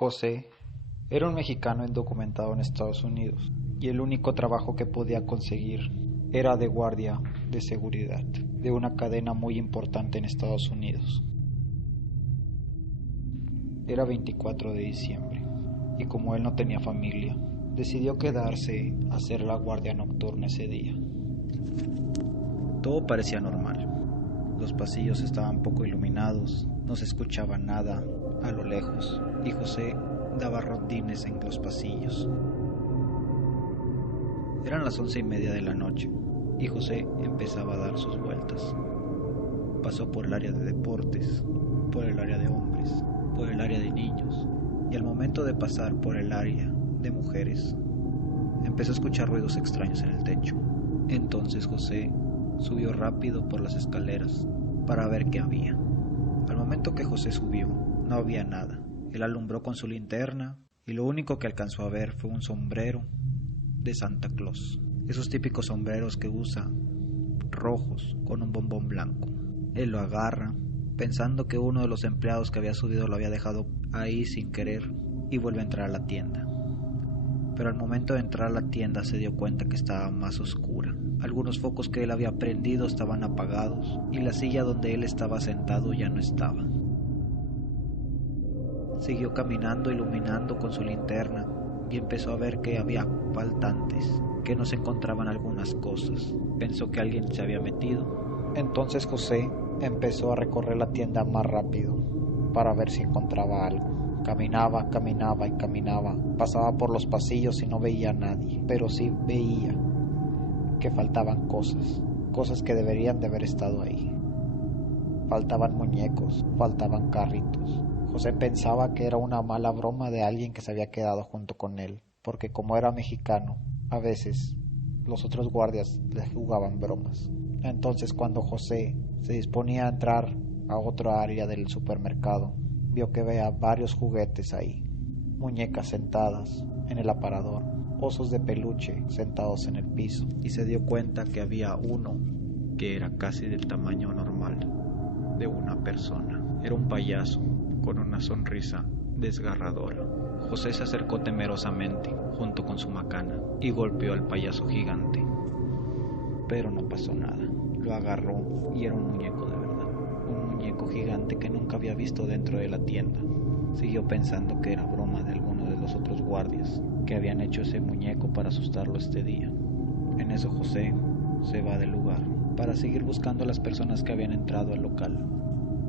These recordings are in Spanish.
José era un mexicano indocumentado en Estados Unidos y el único trabajo que podía conseguir era de guardia de seguridad de una cadena muy importante en Estados Unidos. Era 24 de diciembre y como él no tenía familia, decidió quedarse a hacer la guardia nocturna ese día. Todo parecía normal. Los pasillos estaban poco iluminados, no se escuchaba nada a lo lejos y José daba rondines en los pasillos. Eran las 11:30 de la noche y José empezaba a dar sus vueltas. Pasó por el área de deportes, por el área de hombres, por el área de niños y al momento de pasar por el área de mujeres empezó a escuchar ruidos extraños en el techo. Entonces José subió rápido por las escaleras para ver qué había. Al momento que José subió, no había nada. Él alumbró con su linterna y lo único que alcanzó a ver fue un sombrero de Santa Claus. Esos típicos sombreros que usa rojos con un bombón blanco. Él lo agarra, pensando que uno de los empleados que había subido lo había dejado ahí sin querer y vuelve a entrar a la tienda. Pero al momento de entrar a la tienda se dio cuenta que estaba más oscura. Algunos focos que él había prendido estaban apagados y la silla donde él estaba sentado ya no estaba. Siguió caminando iluminando con su linterna y empezó a ver que había faltantes, que no se encontraban algunas cosas. Pensó que alguien se había metido. Entonces José empezó a recorrer la tienda más rápido para ver si encontraba algo. Caminaba y caminaba. Pasaba por los pasillos y no veía a nadie, pero sí veía que faltaban cosas que deberían de haber estado ahí. Faltaban muñecos, faltaban carritos. José pensaba que era una mala broma de alguien que se había quedado junto con él, porque como era mexicano, a veces los otros guardias le jugaban bromas. Entonces cuando José se disponía a entrar a otra área del supermercado, vio que había varios juguetes ahí, muñecas sentadas en el aparador, osos de peluche sentados en el piso, y se dio cuenta que había uno que era casi del tamaño normal de una persona. Era un payaso con una sonrisa desgarradora. José se acercó temerosamente junto con su macana y golpeó al payaso gigante, pero no pasó nada. Lo agarró y era un muñeco de verdad, un muñeco gigante que nunca había visto dentro de la tienda. Siguió pensando que era broma de alguno de los otros guardias que habían hecho ese muñeco para asustarlo este día. En eso José se va del lugar para seguir buscando a las personas que habían entrado al local.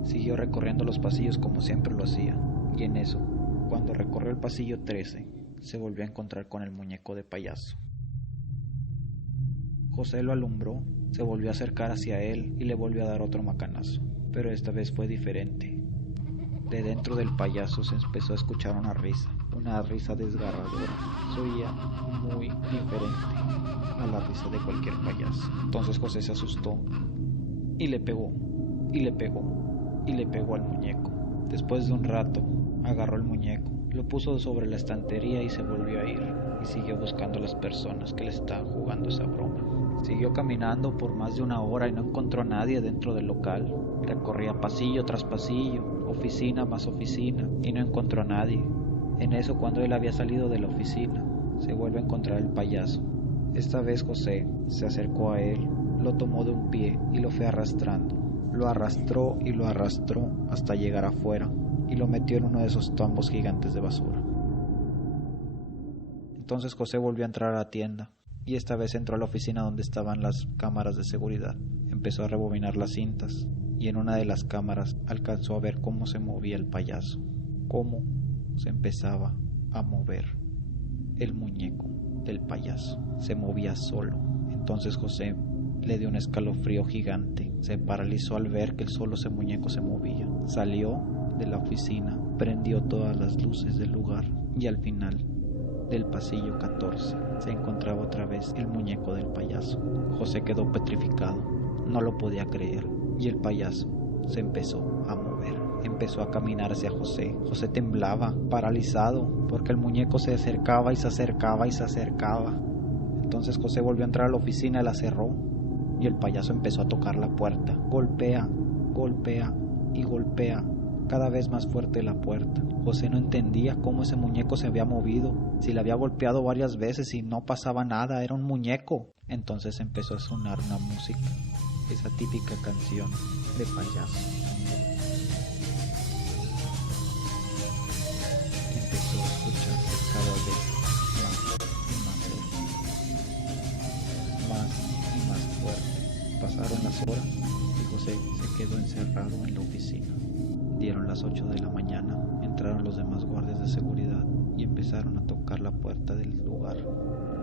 Siguió recorriendo los pasillos como siempre lo hacía, y en eso, cuando recorrió el pasillo 13, se volvió a encontrar con el muñeco de payaso. José lo alumbró, se volvió a acercar hacia él y le volvió a dar otro macanazo, pero esta vez fue diferente. De dentro del payaso se empezó a escuchar una risa desgarradora. Se oía muy diferente a la risa de cualquier payaso. Entonces José se asustó y le pegó al muñeco. Después de un rato, agarró el muñeco, lo puso sobre la estantería y se volvió a ir, y siguió buscando a las personas que le estaban jugando esa broma. Siguió caminando por más de una hora y no encontró a nadie dentro del local. Recorría pasillo tras pasillo, oficina más oficina, y no encontró a nadie. En eso, cuando él había salido de la oficina, se vuelve a encontrar el payaso. Esta vez José se acercó a él, lo tomó de un pie y lo fue arrastrando. Lo arrastró y lo arrastró hasta llegar afuera y lo metió en uno de esos tambos gigantes de basura. Entonces José volvió a entrar a la tienda y esta vez entró a la oficina donde estaban las cámaras de seguridad. Empezó a rebobinar las cintas y en una de las cámaras alcanzó a ver cómo se movía el payaso, cómo se empezaba a mover el muñeco del payaso. Se movía solo. Entonces José le dio un escalofrío gigante. Se paralizó al ver que solo ese muñeco se movía. Salió de la oficina, prendió todas las luces del lugar y al final del pasillo 14 se encontraba otra vez el muñeco del payaso. José quedó petrificado, no lo podía creer y el payaso se empezó a mover. Empezó a caminar hacia José. José temblaba, paralizado, porque el muñeco se acercaba y se acercaba y se acercaba. Entonces José volvió a entrar a la oficina, la cerró y el payaso empezó a tocar la puerta. Golpea y golpea cada vez más fuerte la puerta. José no entendía cómo ese muñeco se había movido, si le había golpeado varias veces y no pasaba nada, era un muñeco. Entonces empezó a sonar una música, esa típica canción de payaso. Empezó a escucharse cada vez más y más fuerte. Pasaron las horas y José se quedó encerrado en la oficina. Dieron las 8 de la mañana, entraron los demás guardias de seguridad y empezaron a tocar la puerta del lugar.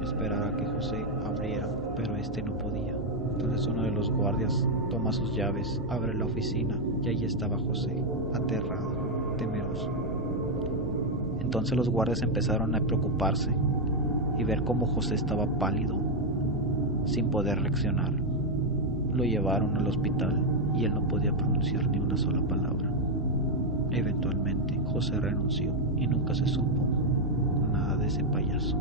Esperar a que José abriera, pero este no podía. Entonces uno de los guardias toma sus llaves, abre la oficina y allí estaba José, aterrado, temeroso. Entonces los guardias empezaron a preocuparse y ver cómo José estaba pálido, sin poder reaccionar. Lo llevaron al hospital y él no podía pronunciar ni una sola palabra. Eventualmente José renunció y nunca se supo nada de ese payaso.